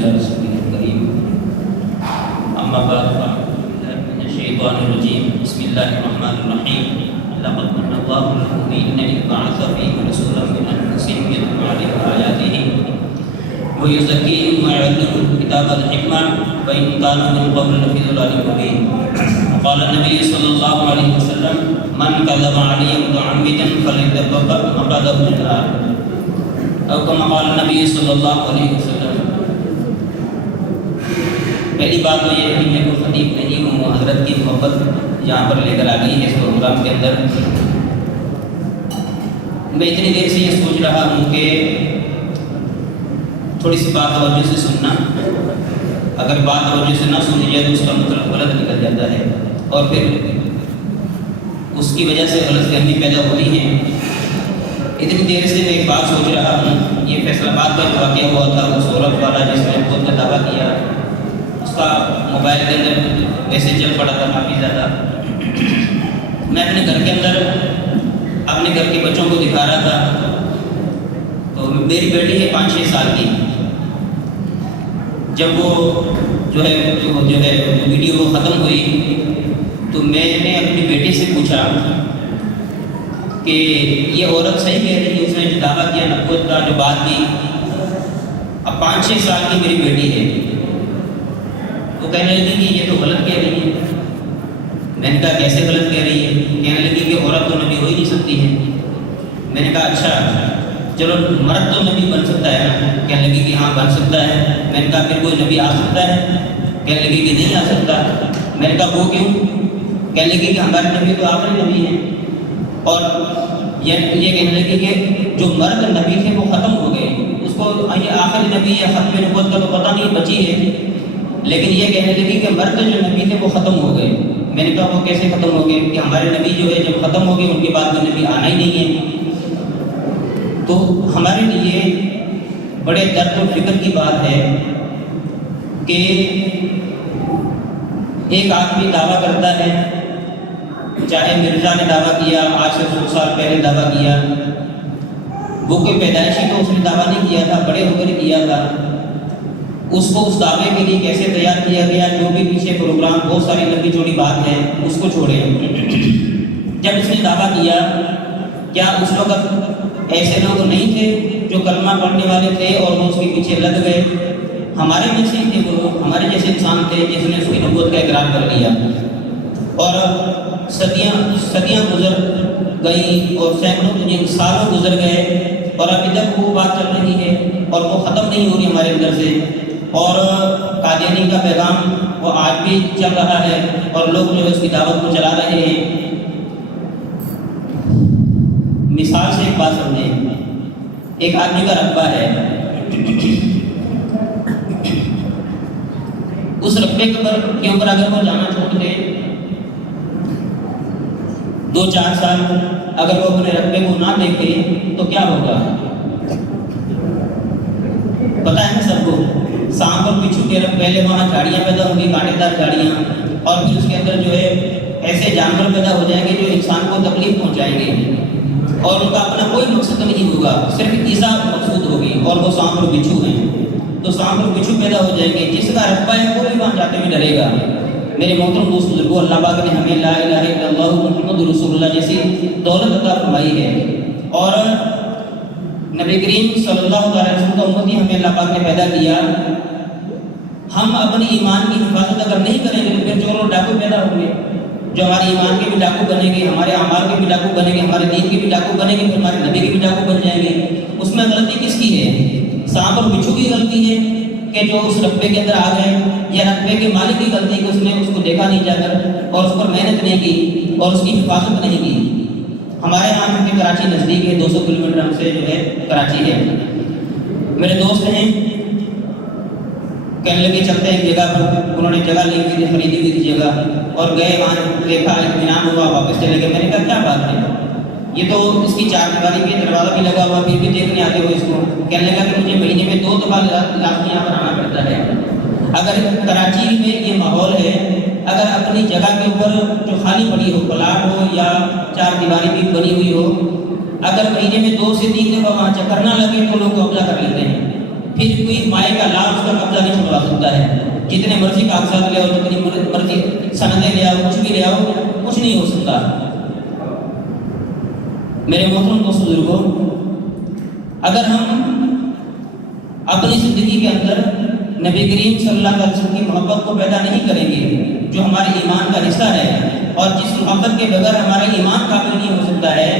على رسوله الكريم أما بعد فأعوذ بالله من الشيطان الرجيم بسم الله الرحمن الرحيم لقد من الله المؤمنين إذ بعث فيهم رسولا من أنفسهم يتلو عليهم آياته ويزكيهم ويعلمهم الكتاب والحكمة وإن كانوا من قبل لفي ضلال مبين. وقال النبي صلى الله عليه وسلم من كذب علي متعمدا فليتبوأ مقعده من النار أو كما قال النبي صلى الله عليه وسلم. پہلی بات تو یہ ہے کہ میں کوئی خطیب نہیں ہوں، حضرت کی محبت یہاں پر لے کر آ گئی ہے اس پروگرام کے اندر. میں اتنی دیر سے یہ سوچ رہا ہوں کہ تھوڑی سی بات توجہ سے سننا، اگر بات توجہ سے نہ سنی جائے تو اس کا مطلب غلط نکل جاتا ہے اور پھر اس کی وجہ سے غلط فہمی پیدا ہوتی ہے. اتنی دیر سے میں ایک بات سوچ رہا ہوں، یہ فیصل آباد کا ایک واقعہ ہوا تھا، اس عورت والا جس نے خود کا دعویٰ کیا، اس کا موبائل کے اندر ویسے چل پڑا تھا کافی زیادہ. میں اپنے گھر کے اندر اپنے گھر کے بچوں کو دکھا رہا تھا، تو میری بیٹی ہے 5-6 سال کی. جب وہ جو ہے ویڈیو ختم ہوئی تو میں نے اپنی بیٹی سے پوچھا کہ یہ عورت صحیح کہہ رہی ہے، اس نے جو دعویٰ کیا نبوت کا، جو بات کی، اب 5-6 سال کی میری بیٹی ہے. وہ کہنے لگی کہ یہ تو غلط کہہ رہی ہے. میں نے کہا کیسے غلط کہہ رہی ہے؟ کہنے لگی کہ عورت تو نبی ہو ہی نہیں سکتی ہے. میں نے کہا اچھا چلو مرد تو نبی بن سکتا ہے نا؟ کہنے لگی کہ ہاں بن سکتا ہے. میں نے کہا پھر کوئی نبی آ سکتا ہے؟ کہنے لگی کہ نہیں آ سکتا. میں نے کہا وہ کیوں؟ کہنے لگی کہ ہمارے نبی تو آخری نبی ہیں، اور یہ کہنے لگی کہ جو مرد نبی تھے وہ ختم ہو گئے. اس کو یہ آخری نبی یا ختم نبوت کا تو پتہ نہیں بچی ہے، لیکن یہ کہنے لگی کہ مرد جو نبی تھے وہ ختم ہو گئے. میں نے کہا وہ کیسے ختم ہو گئے؟ کہ ہمارے نبی جو ہے جب ختم ہو گئے ان کے بعد کوئی نبی آنا ہی نہیں ہے. تو ہمارے لیے بڑے درد و فکر کی بات ہے کہ ایک آدمی دعویٰ کرتا ہے، چاہے مرزا نے دعویٰ کیا، آج سے 100 سال پہلے دعویٰ کیا، وہ کوئی پیدائشی تو اس نے دعویٰ نہیں کیا تھا، بڑے ہو کر کیا تھا. اس کو اس دعوے کے لیے کیسے تیار کیا گیا، جو بھی پیچھے پروگرام بہت ساری لمبی چوڑی بات ہے اس کو چھوڑے. جب اس نے دعویٰ کیا، کیا اس وقت ایسے لوگ نہیں تھے جو کلمہ پڑھنے والے تھے اور وہ اس کے پیچھے لگ گئے؟ ہمارے جیسے ہی تھے، وہ ہمارے جیسے انسان تھے جس نے اس کی نبوت کا اقرار کر لیا. اور صدیاں گزر گئی اور سینکڑوں سالوں گزر گئے اور ابھی تک وہ بات چل رہی ہے اور وہ ختم نہیں ہو رہی ہمارے اندر سے. اور قادیانی کا پیغام وہ آج بھی چل رہا ہے اور لوگ جو ہے اس کی دعوت کو چلا رہے ہیں. مثال سے ایک بات سمجھیں، ایک آدمی کا رقبہ ہے، اس رقبے کے اوپر اگر وہ جانا چھوڑ دے 2-4 سال، اگر وہ اپنے رقبے کو نہ دیکھے تو کیا ہوگا؟ پتہ ہے نا سب کو، سانپ اور بچھو کے پہلے وہاں جھاڑیاں پیدا ہوں گی، کانٹے دار جھاڑیاں، اور پھر اس کے اندر جو ہے ایسے جانور پیدا ہو جائیں گے جو انسان کو تکلیف پہنچائیں گے اور ان کا اپنا کوئی مقصد نہیں ہوگا، صرف ایذا مقصود ہوگی، اور وہ سانپ اور بچھو ہیں. تو سانپ اور بچھو پیدا ہو جائیں گے. جس کا رقبہ ہے وہ بھی وہاں جاتے ہوئے ڈرے گا. میرے محترم دوست بزرگوں، اللہ پاک نے ہمیں لا الہ الا اللہ محمد رسول اللہ جیسی دولت عطا فرمائی ہے، اور نبی کریم صلی اللہ علیہ وسلم کا امتی ہمیں اللہ پاک نے پیدا کیا. ہم اپنی ایمان کی حفاظت اگر نہیں کریں گے تو پھر چور اور ڈاکو پیدا ہوں گے جو ہمارے ایمان کے بھی ڈاکو بنیں گے، ہمارے اعمال کے بھی ڈاکو بنیں گے، ہمارے دین کے بھی ڈاکو بنیں گے، پھر ہمارے نبی کے بھی ڈاکو بن جائیں گے. اس میں غلطی کس کی ہے؟ سانپ اور بچھو کی غلطی ہے کہ جو اس رقبے کے اندر آ گئے، یا رقبے کے مالک کی غلطی کہ اس نے اس کو دیکھا نہیں جا کر اور اس پر محنت نہیں کی اور اس کی حفاظت نہیں کی. ہمارے یہاں کیونکہ کراچی نزدیک ہے، 200 کلومیٹر ہم سے جو ہے کراچی ہے. میرے دوست ہیں، کہنے لگے چلتے ہیں ایک جگہ پر. انہوں نے جگہ لی ہوئی تھی، خریدی ہوئی تھی جگہ، اور گئے وہاں، دیکھا، اطمینان ہوا، واپس چلے گئے. میں نے کہا کیا بات ہے؟ یہ تو اس کی 4 دیواری پہ دروازہ بھی لگا ہوا، پھر بھی دیکھنے آتے ہو اس کو. کہنے لگا کہ مجھے مہینے میں 2 دفعہ لازمی یہاں پر آنا پڑتا ہے. اگر کراچی میں یہ ماحول ہے، اگر اپنی جگہ کے اوپر جو خالی پڑی ہو، پلاٹ ہو یا 4 دیواری بھی بنی ہوئی ہو، اگر مہینے میں 2 سے 3 دفعہ وہاں چکر نہ لگے تو لوگ قبضہ کر لیتے ہیں. پھر کوئی مائع کا لال اس کا قبضہ نہیں چھڑوا سکتا ہے. جتنے مرضی کاغذات لے آؤ، جتنی مرضی سندیں لے آؤ، کچھ بھی لے آؤ، کچھ نہیں ہو سکتا. میرے محترم دوست بزرگوں، اگر ہم اپنی زندگی کے اندر نبی کریم صلی اللہ علیہ وسلم کی محبت کو پیدا نہیں کریں گے جو ہمارے ایمان کا حصہ ہے، اور جس محبت کے بغیر ہمارا ایمان قابل نہیں ہو سکتا ہے،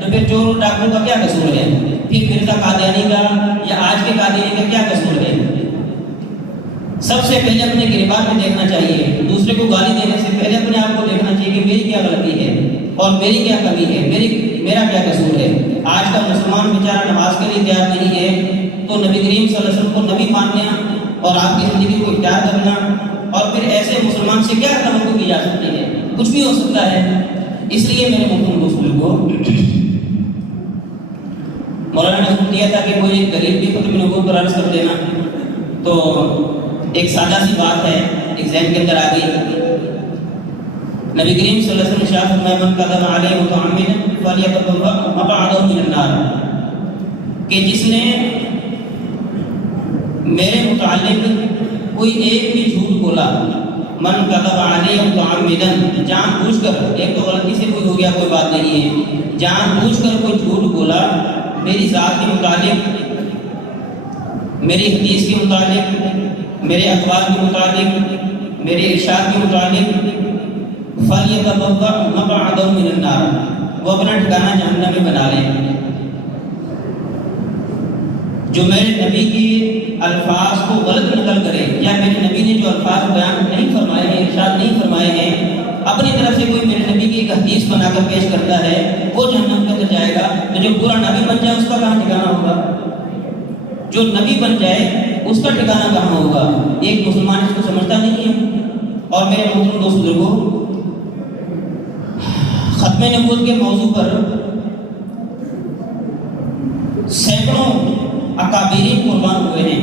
تو پھر چور اور ڈاکو کا کیا قصور ہے؟ پھر مرزا قادیانی کا یا آج کے قادیانی کا کیا قصور ہے؟ سب سے پہلے اپنے گریبان میں دیکھنا چاہیے. دوسرے کو گالی دینے سے پہلے اپنے آپ کو دیکھنا چاہیے کہ میری کیا غلطی ہے اور میری کیا کمی ہے، میرا کیا قصور ہے. آج کا مسلمان بیچارہ نماز کے لیے تیار نہیں ہے، تو نبی کریم صلی اللہ علیہ وسلم کو نبی ماننا اور آپ کی زندگی کو اختیار کرنا، اور پھر ایسے مسلمان سے کیا توقع کی جا سکتی ہے؟ کچھ بھی ہو سکتا ہے. اس لیے میرے محترم دوستوں کو مولانا نے حکم دیا تھا کہ کوئی ایک غریب بھی ختم نبوت پر عرض کر دینا. تو ایک سادہ سی بات ہے ایک ذہن کے اندر آ گئی. نبی کریم صلی اللہ علیہ وسلم ارشاد فرمایا من کذب علیہ متعمدا فلیتبوأ مقعدہ من النار، کہ جس نے میرے متعلق کوئی ایک بھی جھوٹ بولا، من کذب علیہ متعمدا، جان بوجھ کر، ایک تو غلطی سے کوئی ہو گیا کوئی بات نہیں ہے، جان بوجھ کر کوئی جھوٹ بولا میری ذات کے متعلق، میری حدیث کے متعلق، میرے اخبار کے متعلق، میرے ارشاد کے متعلق، فَلْيَتَبَوَّأْ مَقْعَدَهُ مِنَ النَّارِ، وہ اپنا ٹھکانہ جہنم میں بنا لیں. جو میرے نبی کی الفاظ کو غلط نقل کرے، یا میرے نبی نے جو الفاظ بیان نہیں فرمائے ہیں، ارشاد نہیں فرمائے ہیں، اپنی طرف سے کوئی میرے نبی کی ایک حدیث بنا کر پیش کرتا ہے، وہ جہنم کے اندر جائے گا. تو جو برا نبی بن جائے اس کا کہاں ٹھکانہ ہوگا؟ جو نبی بن جائے اس کا ٹھکانہ کہاں ہوگا؟ ایک مسلمان اس کو سمجھتا نہیں ہے. اور میرے محترم دوست بزرگوں، ختم نبوت کے موضوع پر سینکڑوں اکابرین قربان ہوئے ہیں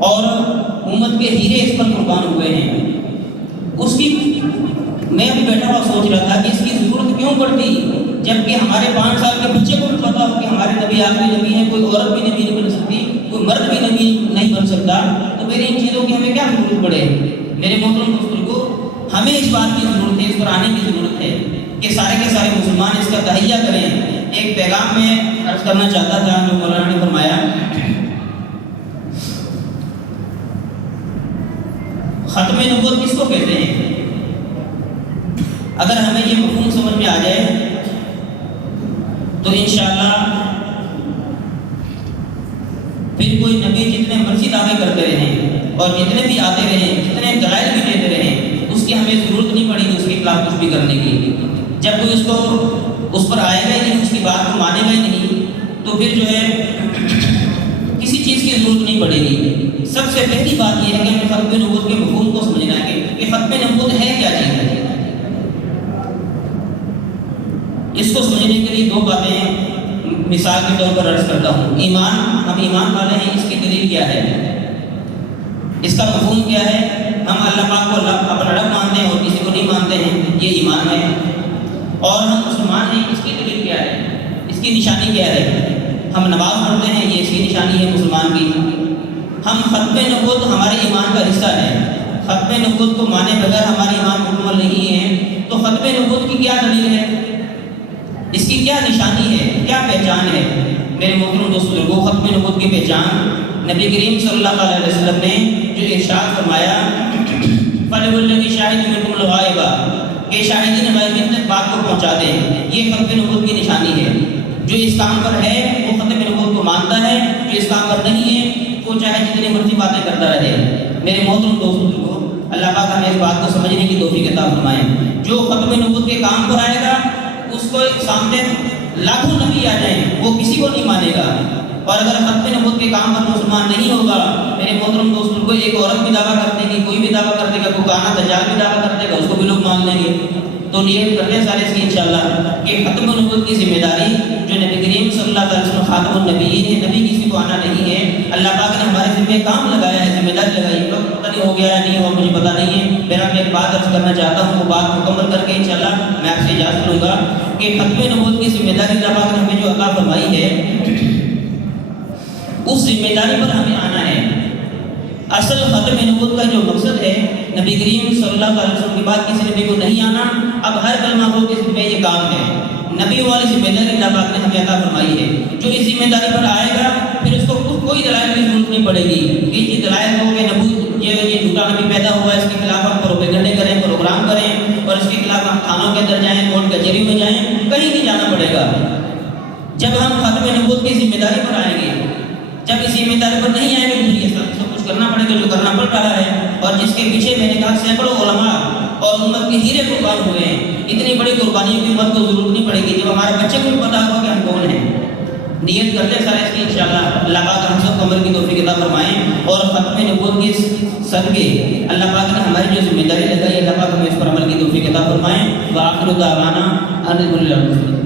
اور امت کے ہیرے اس پر قربان ہوئے ہیں. اس کی میں ابھی بیٹھا ہوا سوچ رہا تھا کہ اس کی ضرورت کیوں پڑتی، جبکہ ہمارے 5 سال کے بچے کو بھی پتا ہو کہ ہمارے نبی آخری نبی ہے، کوئی عورت بھی نبی نہیں بن سکتی، کوئی مرد بھی نبی نہیں بن سکتا. تو میری ان چیزوں کی ہمیں کیا ضرورت پڑے؟ میرے محترم دوستوں کو ہمیں اس بات کی ضرورت ہے، اس پر آنے کی ضرورت ہے کہ سارے کے سارے مسلمان اس کا تہیہ کریں. ایک پیغام میں عرض کرنا چاہتا تھا جو مولانا نے فرمایا، ختم نبوت کس کو کہتے ہیں؟ اگر ہمیں یہ مفہوم سمجھ میں آ جائے تو انشاءاللہ پھر کوئی نبی جتنے مرضی دعوے کرتے رہیں اور جتنے بھی آتے رہیں، جتنے دلائل بھی دیتے رہیں، اس کی ہمیں ضرورت نہیں پڑے گی اس کے خلاف کچھ بھی کرنے کی. جب کوئی اس پر آئے گا ہی نہیں، اس کی بات کو مانے گا ہی نہیں، تو پھر جو ہے کسی چیز کی ضرورت نہیں پڑے گی. سب سے پہلی بات یہ ہے کہ ہمیں ختم نبوت کے مفہوم کو سمجھنا ہے کہ ختم نبوت ہے کیا چیز ہے. اس کو سمجھنے کے لیے 2 باتیں مثال کے طور پر عرض کرتا ہوں. ایمان، ہم ایمان والے ہیں، اس کی دلیل کیا ہے، اس کا مفہوم کیا ہے؟ ہم اللہ پاک کو اپنا رب مانتے ہیں اور کسی کو نہیں مانتے ہیں، یہ ایمان ہے. اور ہم مسلمان ہیں، اس کی دلیل کیا ہے، اس کی نشانی کیا ہے؟ ہم نماز پڑھتے ہیں، یہ اس کی نشانی ہے مسلمان کی. ہم ختم نبوت ہمارے ایمان کا حصہ ہے، ختم نبوت کو مانے بغیر ہمارے ایمان مکمل نہیں ہے. تو ختم نبوت کی کیا دلیل ہے، اس کی کیا نشانی ہے، کیا پہچان ہے؟ میرے محترم دوست بزرگوں، ختم نبوت کی پہچان نبی کریم صلی اللہ علیہ وسلم نے جو ارشاد فرمایا، فَلْيُبَلِّغِ شَاهِدٌ مِنْكُمُ الْغَائِبَ، کہ شاہدین غائبین تک بات کو پہنچا دیں. یہ ختم نبوت کی نشانی ہے. جو اس کام پر ہے وہ ختم نبوت کو مانتا ہے، جو اس کام پر نہیں ہے وہ چاہے جتنی مرضی باتیں کرتا رہے. میرے محترم دوست بزرگوں، اللہ پاک ہمیں اس بات کو سمجھنے کی توفیق عطا فرمائے. جو ختم نبوت کے کام پر آئے گا اس کو سامنے لاکھوں نبی آ جائیں، وہ کسی کو نہیں مانے گا. اور اگر ختم نبوت کے کام پر مسلمان نہیں ہوگا، میرے محترم دوستوں کو ایک عورت بھی دعویٰ کرتے گی، کوئی بھی دعویٰ کر دے گا، کوئی کانا دجال بھی دعویٰ کر دے گا، اس کو بھی لوگ مان لیں گے. تو نیت کرتے ہیں سارے اس کی انشاءاللہ کہ ختم نبوت کی ذمہ داری جو نبی کریم صلی اللہ علیہ وسلم خاتم النبیین ہے، نبی کسی کو آنا نہیں ہے. اللہ پاک نے ہمارے ذمہ کام لگایا ہے، ذمہ داری لگائی. وقت پتہ نہیں ہو گیا یا نہیں ہوا، مجھے پتہ نہیں ہے. میرا میں ایک بات عرض کرنا چاہتا ہوں، وہ بات مکمل کر کے انشاءاللہ میں آپ سے اجازت لوں گا کہ ختم نبوت کی ذمہ داری اللہ پاک نے ہمیں جو عطا فرمائی ہے، اس ذمہ داری پر ہمیں آنا ہے۔ اصل ختم نبوت کا جو مقصد ہے، نبی کریم صلی اللہ علیہ وسلم کے بعد کسی نبی کو نہیں آنا، اب ہر کلمہ گو کے ذمہ یہ کام ہے۔ نبی والی ذمہ داری اللہ پاک نے ہمیں عطا فرمائی ہے۔ جو اس ذمہ داری پر آئے گا پھر اس کو کوئی دلائل کی ضرورت نہیں پڑے گی کہ یہ دلائل ہو کہ نبوت یہ جھوٹا نبی پیدا ہوا ہے، اس کے خلاف ہم پروپیگنڈے کریں، پروگرام کریں اور اس کے خلاف ہم تھانوں کے اندر جائیں، کورٹ کچہریوں میں جائیں، کہیں نہیں جانا پڑے گا۔ جب ہم ختم نبوت کی ذمہ داری پر آئیں گے، جب اس ذمہ داری پر نہیں آئیں گے تو یہ سب کچھ کرنا پڑے گا جو کرنا پڑ رہا ہے، اور جس کے پیچھے میں نے کہا سینکڑوں علماء اور امت کے ہیرے قربان ہوئے ہیں۔ اتنی بڑی قربانیوں کی امت کو ضرورت نہیں پڑے گی جب ہمارے بچے کو پتا ہوگا کہ ہم کون ہیں۔ نیت کرتے ہیں سارے اس کی انشاءاللہ اللہ پاک ہم سب کو عمل کی توفیق عطا فرمائیں، اور ختم نبوت کے صدقے اللہ پاک نے ہماری جو ذمہ داری لگائی اللہ پاک ہمیں اس پر عمل کی توفیق عطا فرمائیں۔ وآخر دعوانا ان الحمد للہ۔